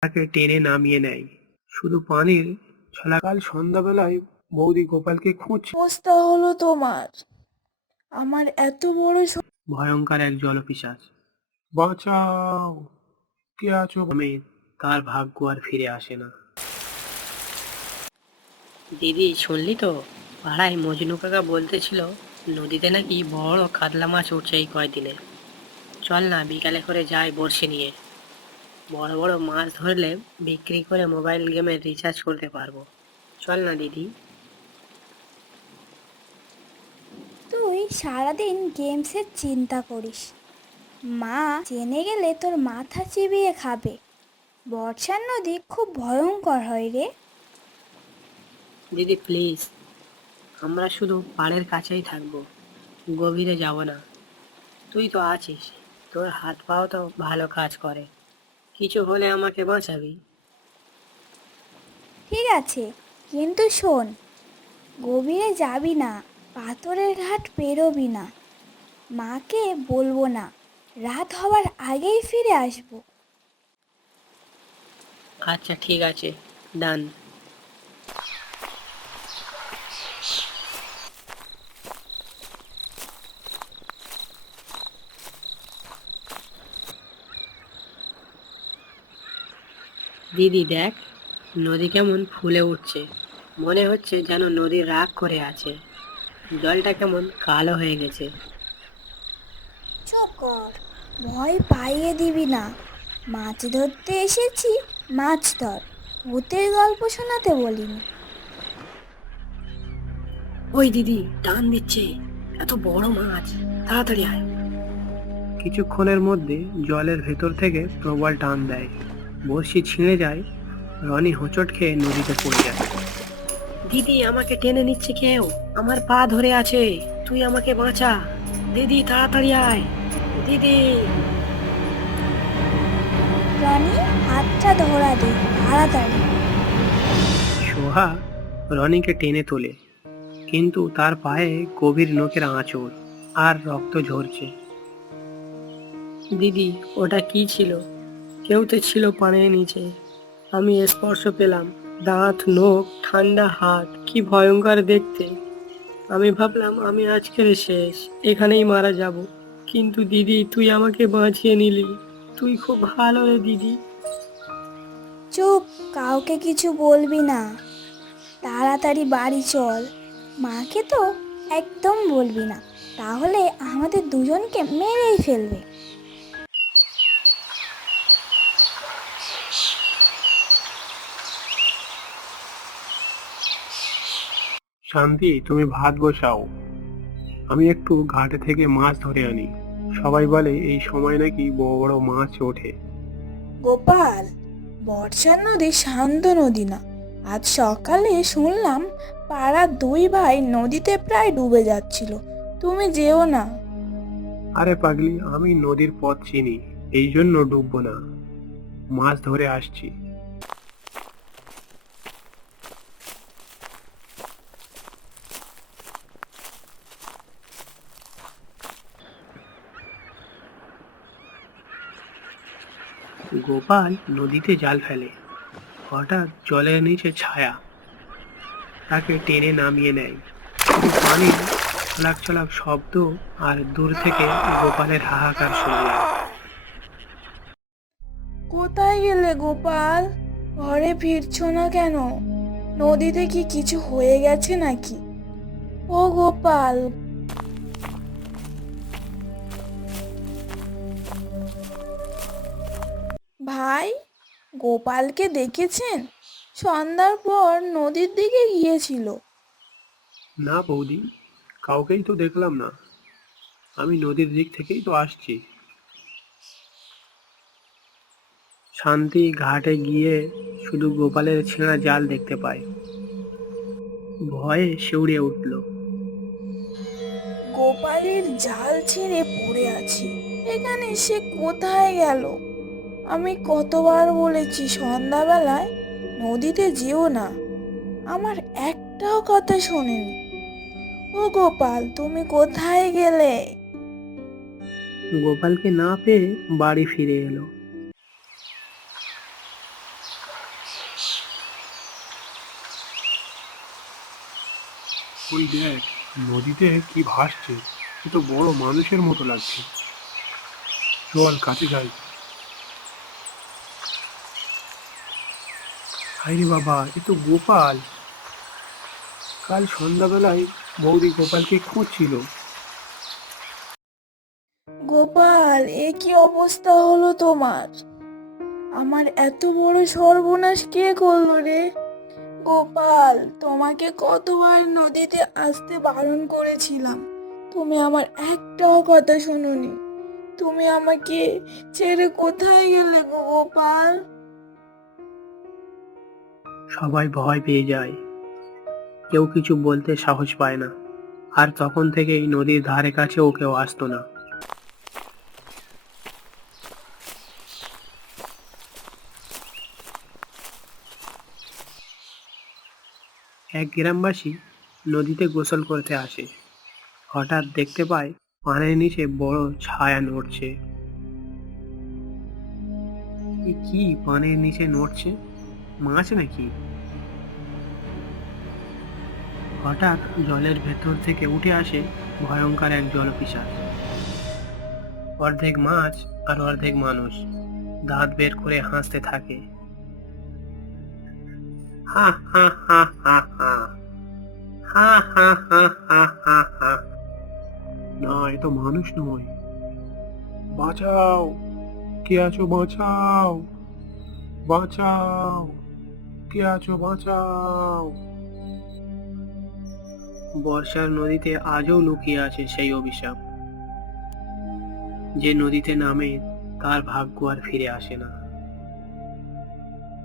তাকে টেনে নামিয়ে নেয়। শুধু পানির ছলাকাল সন্ধ্যাবেলায় বৌদি গোপালকে খুঁজছে। অবস্থা হলো তোমার। আমার এত বড় স- ভয়ঙ্কর এক জলপিশাচ। বাঁচাও কে আছো? আমি তার ভাগ্য আর ফিরে আসে না। দিদি শুনলি তো? পাড়ায় মজনু কাকা বলতেছিল নদীতে নাকি বড় কাতলা মাছ উঠছে এই কয়দিনে। চল না বিকালে করে যাই বর্ষে নিয়ে। বড় বড় মাছ ধরলে বিক্রি করে মোবাইল গেমে রিচার্জ করতে পারব। চল না দিদি। তুই সারাদিন গেমসের চিন্তা করিস। মা জেনে গেলে তোর মাথা চিবিয়ে খাবে। বর্ষার নদী খুব ভয়ঙ্কর হয় রে। দিদি প্লিজ আমরা শুধু পাড়ের কাছেই থাকব গভীরে যাব না। তুই তো আছিস তোর হাত পাও তো ভালো কাজ করে। কিছু হলে আমাকে বাঁচাবি। ঠিক আছে কিন্তু শোন গভীরে যাবি না পাথরের ঘাট পেরোবি না। মাকে বলব না রাত হওয়ার আগেই ফিরে আসব। আচ্ছা ঠিক আছে ডান। দিদি দেখ নদী কেমন ফুলে উঠছে। মনে হচ্ছে যেন নদী রাগ করে আছে। জলটা কেমন কালো হয়ে গেছে। চুপ কর ভয় পাইয়ে দিবি না। মাছ ধরতে এসেছি মাছ ধর। ভূতের গল্প শোনাতে বলিনি। ওই দিদি টান দিচ্ছে এত বড় মাছ। তাড়াতাড়ি আয়। কিছুক্ষণের মধ্যে জলের ভেতর থেকে প্রবল টান দেয়। বড়শি ছিঁড়ে যায় রনি হোঁচট খেয়ে নদীতে পড়ে যায়। দিদি আমাকে টেনে নিচ্ছে কেউ আমার পা ধরে আছে তুই আমাকে বাঁচা। দিদি তাড়াতাড়ি আয়। দিদি। রনি হাতটা ধরা দে তাড়াতাড়ি। সোহা রনিকে টেনে তোলে কিন্তু তার পায়ে গভীর নোকের আঁচড় আর রক্ত ঝরছে। দিদি ওটা কি ছিল? কেউ তো ছিল পানের নিচে। আমি স্পর্শ পেলাম, দাঁত, নখ, ঠান্ডা হাত, কি ভয়ঙ্কর দেখতে। আমি ভাবলাম, আমি আজকের শেষ, এখানেই মারা যাব। কিন্তু দিদি, তুই আমাকে বাঁচিয়ে নিলি। তুই খুব ভালো রে দিদি। চুপ, কাউকে কিছু বলবি না। তাড়াতাড়ি বাড়ি চল। মাকে তো একদম বলবি না। তাহলে আমাদের দুজনকে মেরেই ফেলবে। শান্তি তুমি ভাত বসাও। আমি একটু ঘাটে থেকে মাছ ধরে আনি। সবাই বলে এই সময় নাকি বড় বড় মাছ ওঠে। গোপাল বর্ষার নদী শান্ত নদী না। আজ সকালে শুনলাম পাড়ার দুই ভাই নদীতে প্রায় ডুবে যাচ্ছিল। তুমি যেও না। আরে পাগলি আমি নদীর পথ চিনি এই জন্য ডুববো না। মাছ ধরে আসছি। গোপাল নদীতে জাল ফেলে। হঠাৎ জলের নিচে ছায়া। তাকে টেনে নামিয়ে নেয়। পানির ছলাক ছলাক শব্দ আর দূর থেকে গোপালের হাহাকার শোনা কোথায় গেলে গোপাল? ঘরে ফিরছো না কেন? নদীতে কি কিছু হয়ে গেছে নাকি? ও গোপাল ভাই গোপালকে দেখেছেন? সন্ধ্যার পর নদীর দিকে গিয়েছিল। না বৌদি কাউকেই তো দেখলাম না। আমি নদীর দিক থেকেই তো আসছি। শান্তি ঘাটে গিয়ে শুধু গোপালের ছেঁড়া জাল দেখতে পায়। ভয়ে শিউড়ে উঠল। গোপালের জাল ছেড়ে পড়ে আছে। এখানে সে কোথায় গেল? আমি কতবার বলেছি সন্ধ্যাবেলায় নদীতে যেও না। আমার একটাও কথা শোনেনি। ও গোপাল তুমি কোথায় গেলে? গোপালকে না পেয়ে বাড়ি ফিরে এলো। ওই দেখ নদীতে কি ভাসছে সে তো বড় মানুষের মতো লাগছে। চল কাছে যাই। হাইরে বাবা, এ তো গোপাল। কাল সন্ধ্যাবেলায় বৌদি গোপালকে খুঁজছিল। গোপাল, এ কি অবস্থা হলো তোমার? আমার এত বড় সর্বনাশ কে করল রে? গোপাল, তোমাকে কতবার নদীতে আসতে বারণ করেছিলাম। তুমি আমার একটাও কথা শুনোনি। তুমি আমাকে ছেড়ে কোথায় গেলে গো গোপাল? সবাই ভয় পেয়ে যায়। কেউ কিছু বলতে সাহস পায় না। আর তখন থেকেই নদীর ধারে কাছেও কেউ আসতো না। এক গ্রামবাসী নদীতে গোসল করতে আসে। হঠাৎ দেখতে পায়, পানের নিচে বড় ছায়া নড়ছে। কি? পানের নিচে নড়ছে? মাছ নাকি? হঠাৎ জলের ভেতর থেকে উঠে আসে ভয়ঙ্কর এক জলপিশাচ। অর্ধেক মাছ আর অর্ধেক মানুষ দাঁত বের করে হাসতে থাকে। না, এ তো মানুষ নয়। বাঁচাও। কে আছো? বাঁচাও। বাঁচাও। কে আছো বাঁচাও। বর্ষার নদীতে আজও লুকিয়ে আছে সেই অভিশাপ। যে নদীতে নামে, তার ভাগ্য আর ফিরে আসে না।